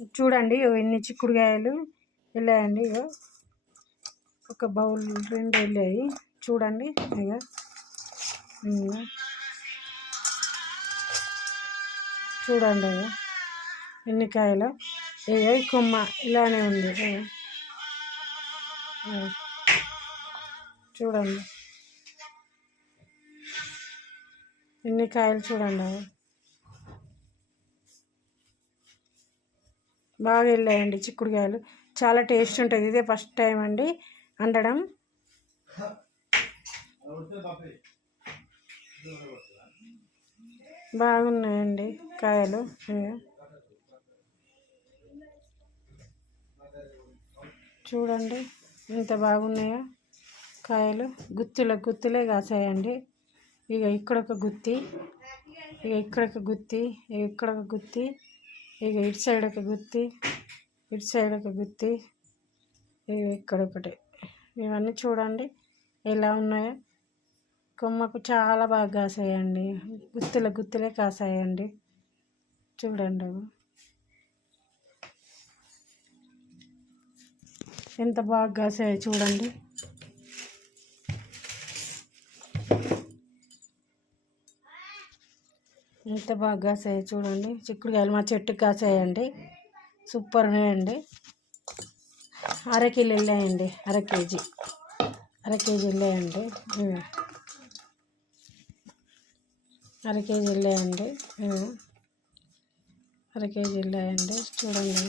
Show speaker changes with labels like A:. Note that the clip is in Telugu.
A: చూడండి ఎన్ని చిక్కుడుకాయలు వెళ్ళాయండి ఇగో. ఒక బౌల్ రెండు వెళ్ళాయి. చూడండి ఇక చూడండి ఇగో. ఎన్ని కాయలు? ఇగో కొమ్మ ఇలానే ఉంది. చూడండి. ఎన్ని కాయలు చూడండి బాగా వెళ్ళాయండి చిక్కుడుకాయలు. చాలా టేస్ట్ ఉంటుంది. ఇదే ఫస్ట్ టైం అండి వండడం. బాగున్నాయండి కాయలు. చూడండి ఎంత బాగున్నాయో కాయలు. గుత్తుల గుత్తులే కాసాయండి. ఇక ఇక్కడ ఒక గుత్తి. ఇక ఇక్కడ ఒక గుత్తి. ఇక ఇక్కడ ఒక గుత్తి. ఇక ఇటు సైడ్ ఒక గుత్తి ఇటు సైడ్ ఒక గుత్తి ఇక ఇక్కడ ఒకటి. ఇవన్నీ చూడండి ఎలా ఉన్నాయో. కొమ్మకు చాలా బాగా కాసాయండి. గుత్తుల గుత్తులే కాసాయండి. చూడండి అవి. ఎంత బాగా కాసాయో చూడండి. ఎంత బాగా కాసాయో చూడండి. చిక్కుడుకాయలు మా చెట్టుకు కాసాయండి. సూపర్ ఉన్నాయండి అర కిలో వెళ్ళాయండి. అర కేజీ. అర కేజీ వెళ్ళాయండి. ఇవి. అర కేజీ వెళ్ళాయండి. ఇవి. అర కేజీ వెళ్ళాయండి. చూడండి.